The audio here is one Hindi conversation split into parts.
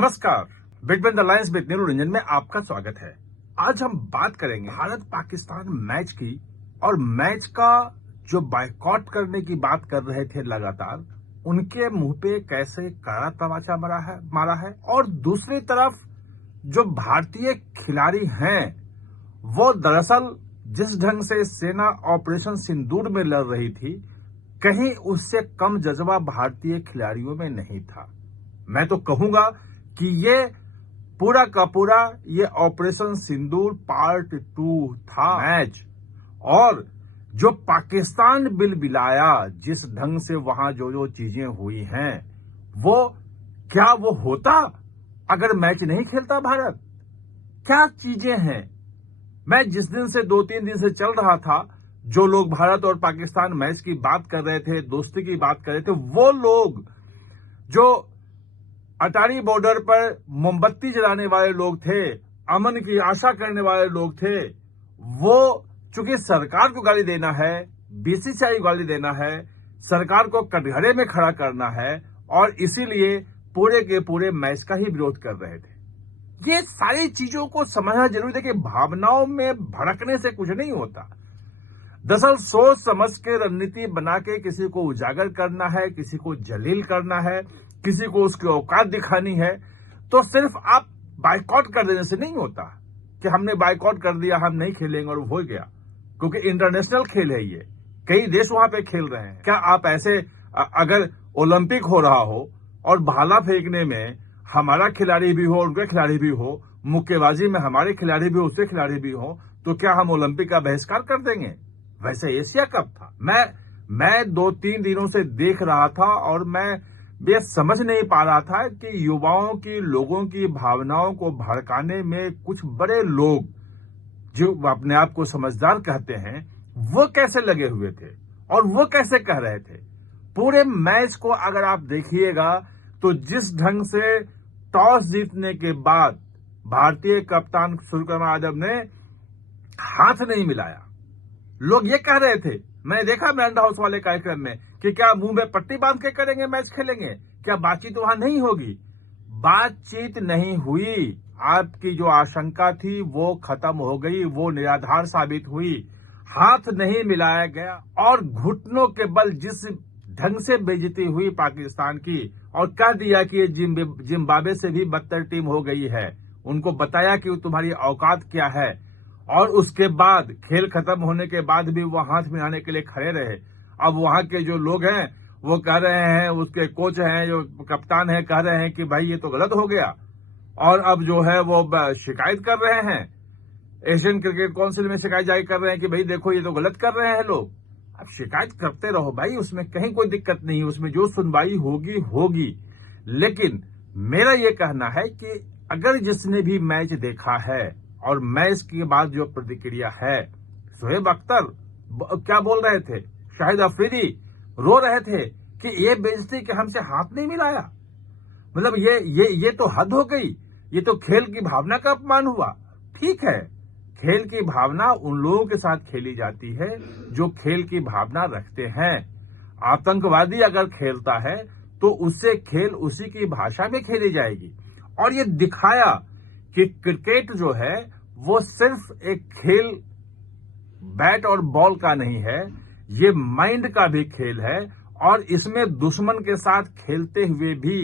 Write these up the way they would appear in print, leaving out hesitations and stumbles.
नमस्कार, between the lines with Neeru Ranjan में आपका स्वागत है। आज हम बात करेंगे भारत पाकिस्तान मैच की और मैच का जो बायकॉट करने की बात कर रहे थे लगातार, उनके मुंह पे कैसे कड़ा तमाचा मारा है और दूसरी तरफ जो भारतीय खिलाड़ी हैं वो दरअसल जिस ढंग से सेना ऑपरेशन सिंदूर में लड़ रही थी, कहीं उससे कम जज्बा भारतीय खिलाड़ियों में नहीं था। मैं तो कहूंगा कि ये पूरा का पूरा ये ऑपरेशन सिंदूर पार्ट 2 था मैच। और जो पाकिस्तान बिलबिलाया, जिस ढंग से वहां जो चीजें हुई हैं, क्या वो होता अगर मैच नहीं खेलता भारत? क्या चीजें हैं? मैं जिस दिन से 2-3 दिन से चल रहा था, जो लोग भारत और पाकिस्तान मैच की बात कर रहे थे, दोस्ती की बात कर रहे थे, वो लोग जो अटारी बॉर्डर पर मोमबत्ती जलाने वाले लोग थे, अमन की आशा करने वाले लोग थे, वो चूंकि सरकार को गाली देना है, बीसीसीआई को गाली देना है, सरकार को कटघरे में खड़ा करना है, और इसीलिए पूरे के पूरे मैच का ही विरोध कर रहे थे। ये सारी चीजों को समझना जरूरी है कि भावनाओं में भड़कने से कुछ नहीं होता। दरअसल सोच समझ के रणनीति बना के किसी को उजागर करना है, किसी को जलील करना है, किसी को उसकी औकात दिखानी है, तो सिर्फ आप बायकॉट कर देने से नहीं होता कि हमने बायकॉट कर दिया, हम नहीं खेलेंगे और हो गया। क्योंकि इंटरनेशनल खेल है, ये कई देश वहां पे खेल रहे हैं। क्या आप ऐसे अगर ओलंपिक हो रहा हो और भाला फेंकने में हमारा खिलाड़ी भी हो, उनके खिलाड़ी भी हो, मुक्केबाजी में हमारे खिलाड़ी भी हो, उसके खिलाड़ी भी हो, तो क्या हम ओलंपिक का बहिष्कार कर देंगे? वैसे एशिया कप था। मैं 2-3 दिनों से देख रहा था और मैं ये समझ नहीं पा रहा था कि युवाओं की, लोगों की भावनाओं को भड़काने में कुछ बड़े लोग जो अपने आप को समझदार कहते हैं, वो कैसे लगे हुए थे और वो कैसे कह रहे थे। पूरे मैच को अगर आप देखिएगा तो जिस ढंग से टॉस जीतने के बाद भारतीय कप्तान सूर्यकुमार यादव ने हाथ नहीं मिलाया, लोग ये कह रहे थे, मैंने देखा मिरांडा हाउस वाले कार्यक्रम में, कि क्या मुंह में पट्टी बांध के करेंगे, मैच खेलेंगे, क्या बातचीत वहां नहीं होगी? बातचीत नहीं हुई। आपकी जो आशंका थी वो खत्म हो गई, वो निराधार साबित हुई। हाथ नहीं मिलाया गया और घुटनों के बल जिस ढंग से बेइज्जती हुई पाकिस्तान की, और कह दिया कि ये जिम्बाब्वे से भी बदतर टीम हो गई है, उनको बताया कि तुम्हारी औकात क्या है, और उसके बाद खेल खत्म होने के बाद भी वो हाथ मिलाने के लिए खड़े रहे। अब वहां के जो लोग हैं वो कह रहे हैं, उसके कोच हैं, जो कप्तान है, कह रहे हैं कि भाई ये तो गलत हो गया, और अब जो है वो शिकायत कर रहे हैं, एशियन क्रिकेट काउंसिल में शिकायत जारी कर रहे हैं कि भाई देखो ये तो गलत कर रहे हैं लोग। अब शिकायत करते रहो भाई, उसमें कहीं कोई दिक्कत नहीं, उसमें जो सुनवाई होगी। लेकिन मेरा ये कहना है कि अगर जिसने भी मैच देखा है और मैच के बाद जो प्रतिक्रिया है, शोएब अख्तर क्या बोल रहे थे, शाहिद अफरीदी रो रहे थे कि ये बेइज्जती कि हमसे हाथ नहीं मिलाया। मतलब ये तो हद हो गई, ये तो खेल की भावना का अपमान हुआ। ठीक है, खेल की भावना उन लोगों के साथ खेली जाती है जो खेल की भावना रखते हैं। आतंकवादी अगर खेलता है तो उससे खेल उसी की भाषा में खेली जाएगी। और ये दिखाया कि क्रिकेट जो है वो सिर्फ एक खेल बैट और बॉल का नहीं है, ये माइंड का भी खेल है, और इसमें दुश्मन के साथ खेलते हुए भी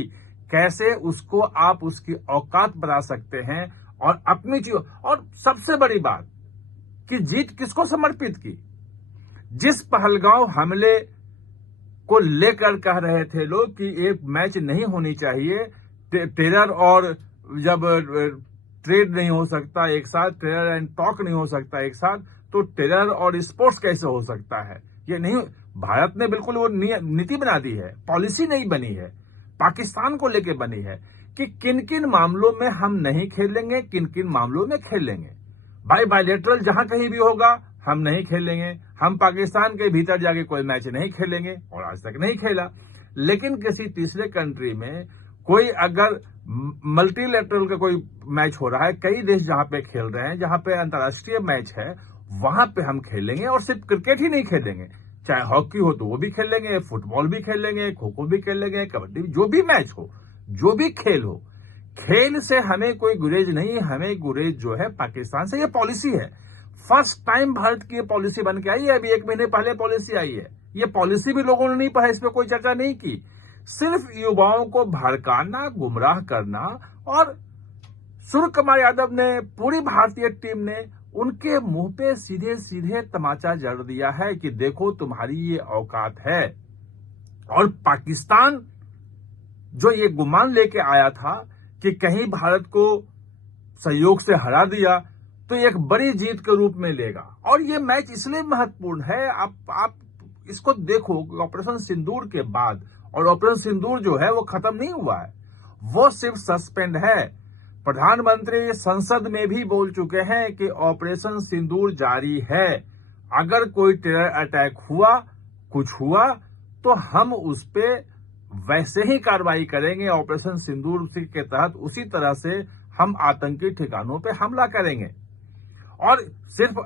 कैसे उसको आप उसकी औकात बना सकते हैं और अपनी चीज। और सबसे बड़ी बात कि जीत किसको समर्पित की? जिस पहलगांव हमले को लेकर कह रहे थे लोग कि एक मैच नहीं होनी चाहिए, टेरर और जब ट्रेड नहीं हो सकता एक साथ, टेरर एंड टॉक नहीं हो सकता एक साथ, तो टेरर और स्पोर्ट्स कैसे हो सकता है? ये नहीं, भारत ने बिल्कुल वो नीति बना दी है, पॉलिसी नहीं बनी है, पाकिस्तान को लेके बनी है कि किन किन मामलों में हम नहीं खेलेंगे, किन किन मामलों में खेलेंगे। भाई बायलैटरल जहां कहीं भी होगा हम नहीं खेलेंगे, हम पाकिस्तान के भीतर जाके कोई मैच नहीं खेलेंगे, और आज तक नहीं खेला। लेकिन किसी तीसरे कंट्री में कोई अगर मल्टीलैटरल का कोई मैच हो रहा है, कई देश जहां पे खेल रहे हैं, जहां पे अंतर्राष्ट्रीय मैच है, वहां पे हम खेलेंगे। और सिर्फ क्रिकेट ही नहीं खेलेंगे, चाहे हॉकी हो तो वो भी खेलेंगे, फुटबॉल भी खेलेंगे, खो खो भी खेलेंगे, कबड्डी, जो भी मैच हो, जो भी खेल हो, खेल से हमें कोई गुरेज नहीं, हमें गुरेज जो है पाकिस्तान से। ये पॉलिसी है, फर्स्ट टाइम भारत की ये पॉलिसी बन के आई है, अभी 1 महीने पहले पॉलिसी आई है। ये पॉलिसी भी लोगों ने नहीं पढ़ा, इस पर कोई चर्चा नहीं की। सिर्फ युवाओं को भड़काना, गुमराह करना, और सूर्य कुमार यादव ने, पूरी भारतीय टीम ने उनके मुंह पे सीधे सीधे तमाचा जड़ दिया है कि देखो तुम्हारी ये औकात है। और पाकिस्तान जो ये गुमान लेके आया था कि कहीं भारत को सहयोग से हरा दिया तो एक बड़ी जीत के रूप में लेगा। और ये मैच इसलिए महत्वपूर्ण है, आप इसको देखो, ऑपरेशन सिंदूर के बाद, और ऑपरेशन सिंदूर जो है वो खत्म नहीं हुआ है, वो सिर्फ सस्पेंड है। प्रधानमंत्री संसद में भी बोल चुके हैं कि ऑपरेशन सिंदूर जारी है, अगर कोई टेरर अटैक हुआ, कुछ हुआ, तो हम उस पे वैसे ही कार्रवाई करेंगे ऑपरेशन सिंदूर के तहत, उसी तरह से हम आतंकी ठिकानों पे हमला करेंगे। और सिर्फ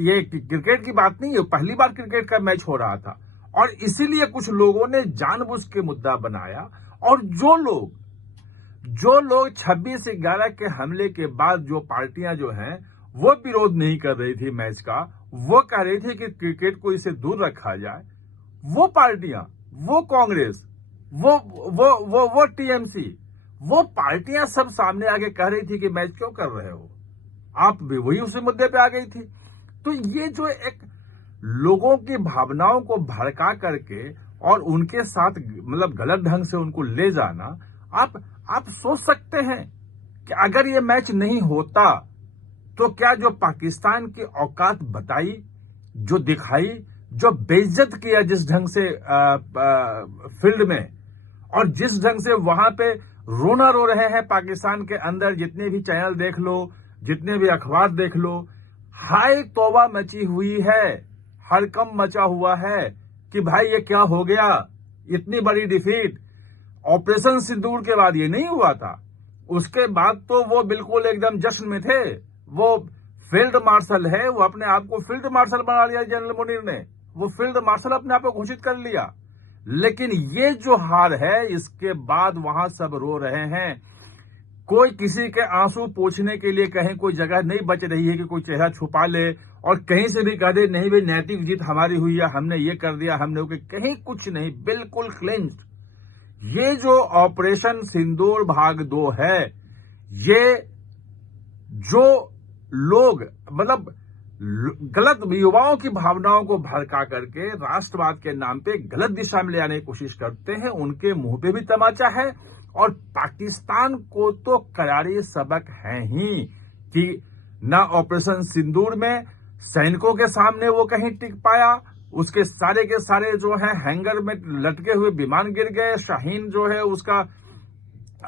ये क्रिकेट की बात नहीं है, पहली बार क्रिकेट का मैच हो रहा था, और इसीलिए कुछ लोगों ने जानबूझ के मुद्दा बनाया। और जो लोग 26/11 के हमले के बाद जो पार्टियां जो हैं वो विरोध नहीं कर रही थी मैच का, वो कह रही थी कि क्रिकेट को इसे दूर रखा जाए, वो पार्टियां, वो कांग्रेस, वो टीएमसी, वो पार्टियां सब सामने आके कह रही थी कि मैच क्यों कर रहे हो आप, भी वही उसी मुद्दे पे आ गई थी। तो ये जो एक लोगों की भावनाओं को भड़का करके और उनके साथ मतलब गलत ढंग से उनको ले जाना, आप सोच सकते हैं कि अगर ये मैच नहीं होता तो क्या जो पाकिस्तान की औकात बताई, जो दिखाई, जो बेइज्जत किया जिस ढंग से फील्ड में, और जिस ढंग से वहां पे रोना रो रहे हैं पाकिस्तान के अंदर, जितने भी चैनल देख लो, जितने भी अखबार देख लो, हाय तौबा मची हुई है, हड़कंप मचा हुआ है कि भाई ये क्या हो गया, इतनी बड़ी डिफीट। ऑपरेशन सिंदूर के बाद ये नहीं हुआ था, उसके बाद तो वो बिल्कुल एकदम जश्न में थे। वो फील्ड मार्शल है, वो अपने आप को फील्ड मार्शल बना लिया जनरल मुनीर ने, वो फील्ड मार्शल अपने आप को घोषित कर लिया। लेकिन ये जो हार है, इसके बाद वहां सब रो रहे हैं। कोई किसी के आंसू पोंछने के लिए कहीं कोई जगह नहीं बच रही है कि कोई चेहरा छुपा ले और कहीं से भी कह दे नहीं भाई नैतिक जीत हमारी हुई है, हमने ये कर दिया, हमने वो, कहीं कुछ नहीं, बिल्कुल क्लिंच्ड। ये जो ऑपरेशन सिंदूर भाग 2 है, ये जो लोग मतलब गलत युवाओं की भावनाओं को भड़का करके राष्ट्रवाद के नाम पे गलत दिशा में ले आने की कोशिश करते हैं, उनके मुंह पे भी तमाचा है। और पाकिस्तान को तो करारी सबक है ही कि ना ऑपरेशन सिंदूर में सैनिकों के सामने वो कहीं टिक पाया, उसके सारे के सारे जो है हैंगर में लटके हुए विमान गिर गए, शाहीन जो है उसका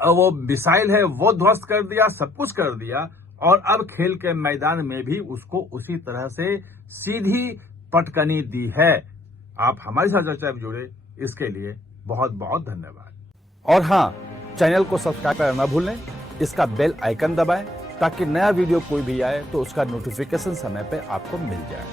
वो मिसाइल है वो ध्वस्त कर दिया, सब कुछ कर दिया। और अब खेल के मैदान में भी उसको उसी तरह से सीधी पटकनी दी है। आप हमारे साथ चर्चा में जुड़े, इसके लिए बहुत बहुत धन्यवाद। और हाँ, चैनल को सब्सक्राइब करना ना भूलें, इसका बेल आइकन दबाएं ताकि नया वीडियो कोई भी आए तो उसका नोटिफिकेशन समय पे आपको मिल जाए।